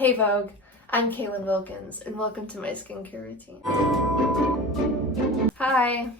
Hey Vogue, I'm Kaelyn Wilkins, and welcome to my skincare routine. Hi,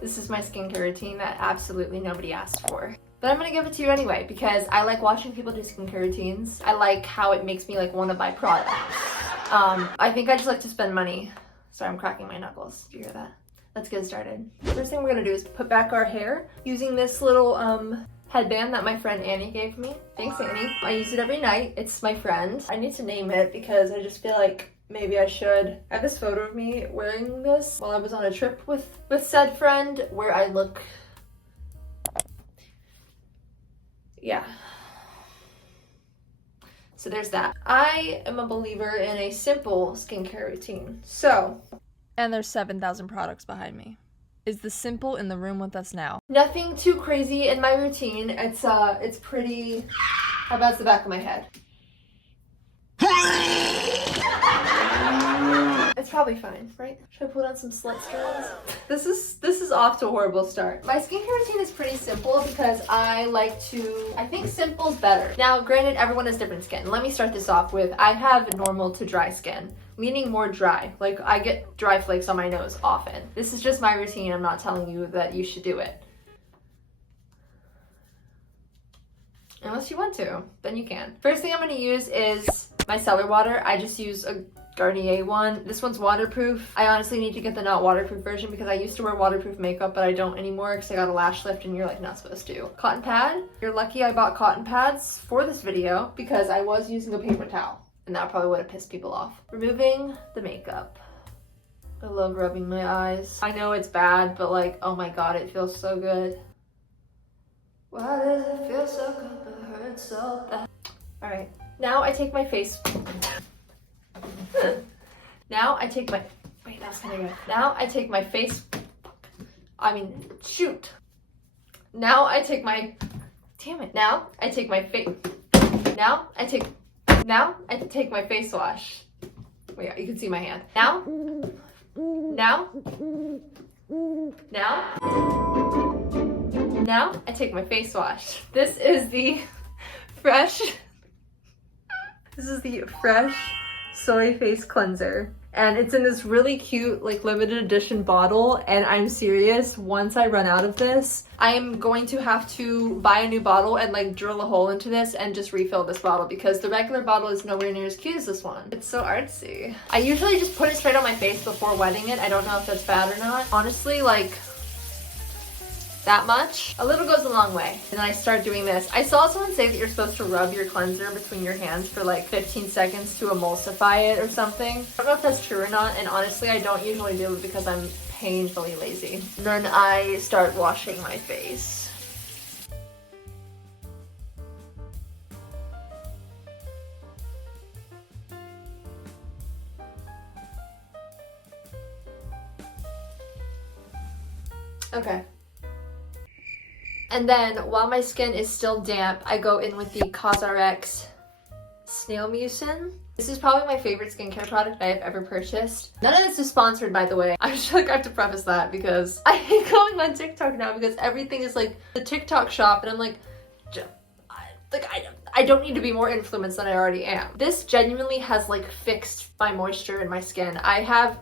this is my skincare routine that absolutely nobody asked for. But I'm gonna give it to you anyway, because I like watching people do skincare routines. I like how it makes me want to buy products. I think I just like to spend money. Sorry, I'm cracking my knuckles. Do you hear that? Let's get started. First thing we're gonna do is put back our hair using this little headband that my friend Annie gave me. Thanks, Annie. I use it every night. It's my friend. I need to name it because I just feel like maybe I should. I have this photo of me wearing this while I was on a trip with said friend where I look, yeah. So there's that. I am a believer in a simple skincare routine. So, and there's 7,000 products behind me. Is the simple in the room with us now? Nothing too crazy in my routine. It's pretty, how about the back of my head? It's probably fine, right? Should I put on some slut strands? This is off to a horrible start. My skincare routine is pretty simple because I think simple's better. Now, granted, everyone has different skin. Let me start this off with, I have normal to dry skin, meaning more dry. Like, I get dry flakes on my nose often. This is just my routine. I'm not telling you that you should do it. Unless you want to, then you can. First thing I'm gonna use is my cellar water. I just use a Garnier one. This one's waterproof. I honestly need to get the not waterproof version because I used to wear waterproof makeup, but I don't anymore because I got a lash lift and you're like not supposed to. Cotton pad. You're lucky I bought cotton pads for this video because I was using a paper towel and that probably would have pissed people off. Removing the makeup. I love rubbing my eyes. I know it's bad, but like, oh my god, it feels so good. Why does it feel so good but hurt so bad? Alright, now I take my face. Now I take my, wait, that was kind of good. Now I take my face, shoot. Now I take my, damn it. Now I take my face, now I take my face wash. Wait, you can see my hand. Now I take my face wash. This is the fresh soy face cleanser, and it's in this really cute like limited edition bottle, and I'm serious, once I run out of this I am going to have to buy a new bottle and like drill a hole into this and just refill this bottle because the regular bottle is nowhere near as cute as this one. It's so artsy. I usually just put it straight on my face before wetting it. I don't know if that's bad or not. Honestly, like that much. A little goes a long way. And then I start doing this. I saw someone say that you're supposed to rub your cleanser between your hands for like 15 seconds to emulsify it or something. I don't know if that's true or not, and honestly I don't usually do it because I'm painfully lazy. And then I start washing my face. Okay. And then, while my skin is still damp, I go in with the CosRx Snail Mucin. This is probably my favorite skincare product I have ever purchased. None of this is sponsored, by the way. I just feel like I have to preface that because I hate going on TikTok now because everything is like the TikTok shop, and I'm like, I don't need to be more influenced than I already am. This genuinely has like fixed my moisture in my skin.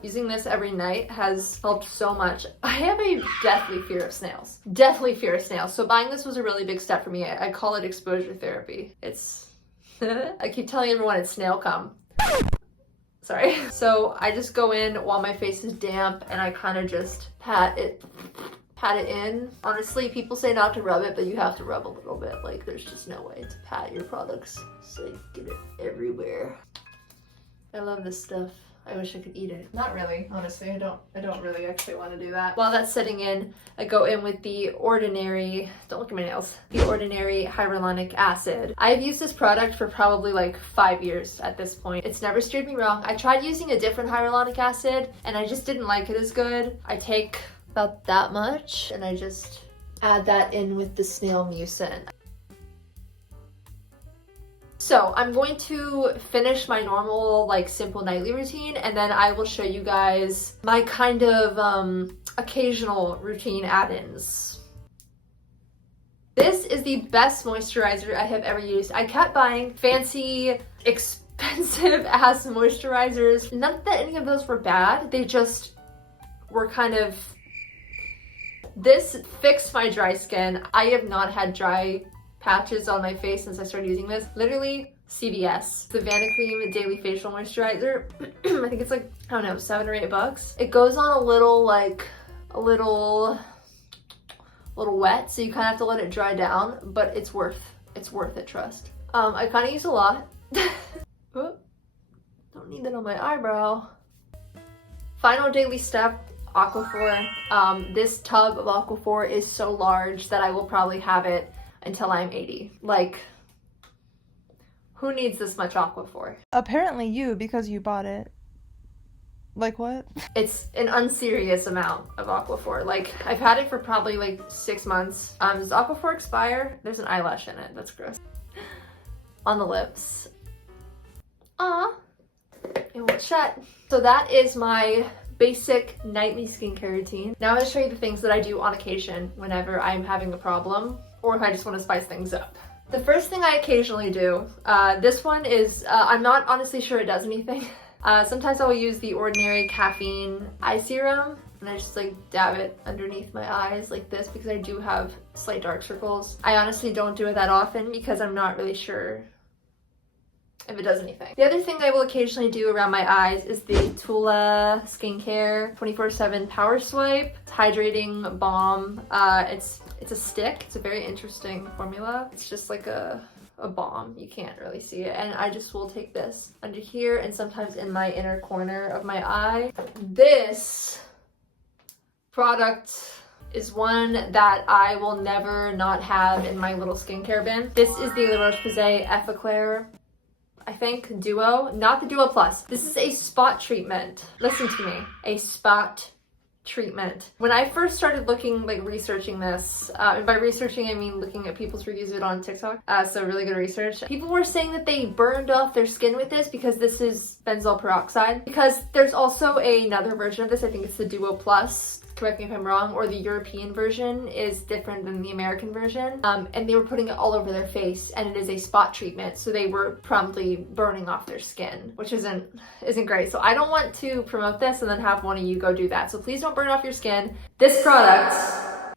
Using this every night has helped so much. I have a deathly fear of snails. Deathly fear of snails. So buying this was a really big step for me. I call it exposure therapy. I keep telling everyone it's snail cum. Sorry. So I just go in while my face is damp and I kind of just pat it in. Honestly, people say not to rub it, but you have to rub a little bit. Like, there's just no way to pat your products so you get it everywhere. I love this stuff. I wish I could eat it. Not really, honestly. I don't really actually want to do that. While that's setting in, I go in with the Ordinary, don't look at my nails, the Ordinary Hyaluronic Acid. I've used this product for probably like 5 years at this point. It's never steered me wrong. I tried using a different hyaluronic acid and I just didn't like it as good. I take about that much and I just add that in with the Snail Mucin. So I'm going to finish my normal like simple nightly routine and then I will show you guys my kind of occasional routine add-ins. This is the best moisturizer I have ever used. I kept buying fancy expensive ass moisturizers. Not that any of those were bad, they just were kind of... This fixed my dry skin. I have not had dry patches on my face since I started using this. Literally CVS. The Vanicream Daily Facial Moisturizer. I think it's like, I don't know, $7 or $8. It goes on a little wet, so you kind of have to let it dry down, but it's worth it, trust. I kind of use a lot. Oh, don't need that on my eyebrow. Final daily step, Aquaphor. This tub of Aquaphor is so large that I will probably have it until I'm 80. Like, who needs this much Aquaphor? Apparently you, because you bought it. Like what? It's an unserious amount of Aquaphor. Like, I've had it for probably like 6 months. Does Aquaphor expire? There's an eyelash in it. That's gross. On the lips. It won't shut. So that is my basic nightly skincare routine. Now I'm gonna show you the things that I do on occasion whenever I'm having a problem or if I just want to spice things up. The first thing I occasionally do, this one is, I'm not honestly sure it does anything. Sometimes I will use the Ordinary Caffeine Eye Serum, and I just like dab it underneath my eyes like this because I do have slight dark circles. I honestly don't do it that often because I'm not really sure if it does anything. The other thing I will occasionally do around my eyes is the Tula Skincare 24/7 Power Swipe. It's hydrating balm. It's a stick. It's a very interesting formula. It's just like a balm. You can't really see it. And I just will take this under here and sometimes in my inner corner of my eye. This product is one that I will never not have in my little skincare bin. This is the La Roche-Posay Effaclar, I think, Duo, not the Duo Plus. This is a spot treatment. Listen to me, a spot treatment. When I first started researching this, and by researching I mean looking at people's reviews of it on TikTok, so really good research, people were saying that they burned off their skin with this because this is benzoyl peroxide. Because there's also another version of this, I think it's the Duo Plus, correct me if I'm wrong, or the European version is different than the American version, and they were putting it all over their face, and it is a spot treatment, so they were promptly burning off their skin, which isn't great. So I don't want to promote this and then have one of you go do that, so please don't burn off your skin. This product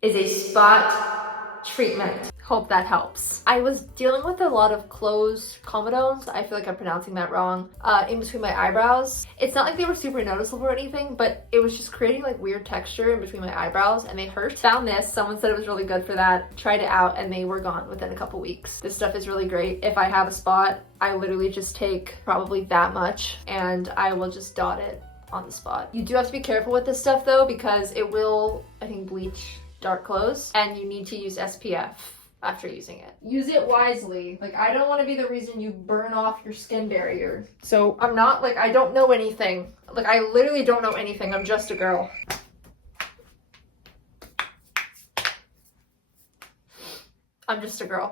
is a spot treatment. Hope that helps. I was dealing with a lot of closed comedones, I feel like I'm pronouncing that wrong, in between my eyebrows. It's not like they were super noticeable or anything, but it was just creating like weird texture in between my eyebrows and they hurt. Found this, someone said it was really good for that, tried it out, and they were gone within a couple weeks. This stuff is really great. If I have a spot, I literally just take probably that much and I will just dot it on the spot. You do have to be careful with this stuff though, because it will, I think, bleach dark clothes, and you need to use SPF after using it. Use it wisely. Like, I don't want to be the reason you burn off your skin barrier. So I'm not like, I don't know anything. Like, I literally don't know anything. I'm just a girl. I'm just a girl.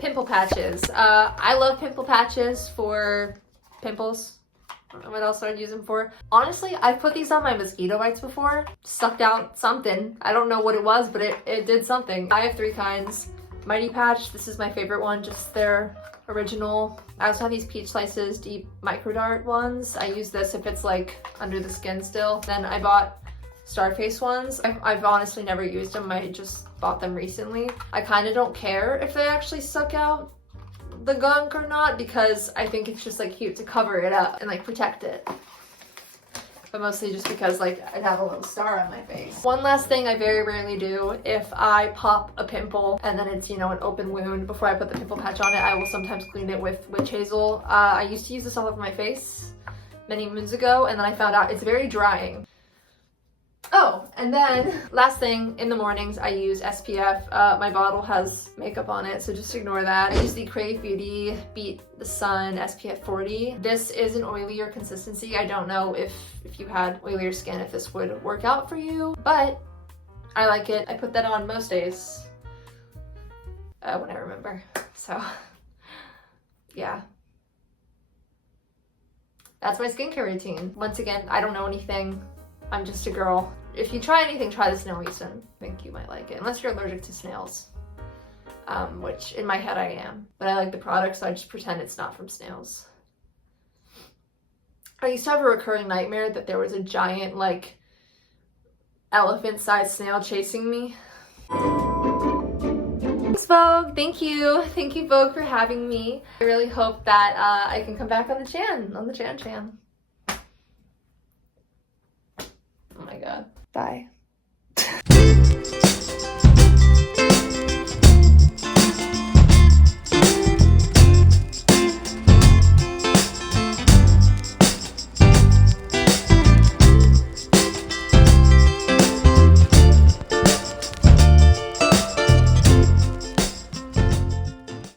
Pimple patches. I love pimple patches for pimples. I don't know what else I'd use them for. Honestly, I've put these on my mosquito bites before. Sucked out something. I don't know what it was, but it did something. I have 3 kinds. Mighty Patch, this is my favorite one, just their original. I also have these Peach Slices Deep Micro Dart ones. I use this if it's like under the skin still. Then I bought Starface ones. I've honestly never used them. I just bought them recently. I kind of don't care if they actually suck out the gunk or not, because I think it's just like cute to cover it up and like protect it, but mostly just because like I'd have a little star on my face. One last thing I very rarely do, if I pop a pimple and then it's, you know, an open wound, before I put the pimple patch on it, I will sometimes clean it with witch hazel. I used to use this all over my face many moons ago, and then I found out it's very drying. Oh, and then last thing, in the mornings I use SPF. My bottle has makeup on it, so just ignore that. I use the Crave Beauty Beat the Sun SPF 40. This is an oilier consistency. I don't know if you had oilier skin, if this would work out for you, but I like it. I put that on most days when I remember. So yeah. That's my skincare routine. Once again, I don't know anything. I'm just a girl. If you try anything, try the snail mucin. I think you might like it, unless you're allergic to snails. which in my head I am. But I like the product, so I just pretend it's not from snails. I used to have a recurring nightmare that there was a giant, like, elephant-sized snail chasing me. Thanks, Vogue. Thank you. Thank you, Vogue, for having me. I really hope that I can come back on the Chan. Oh my god. Bye.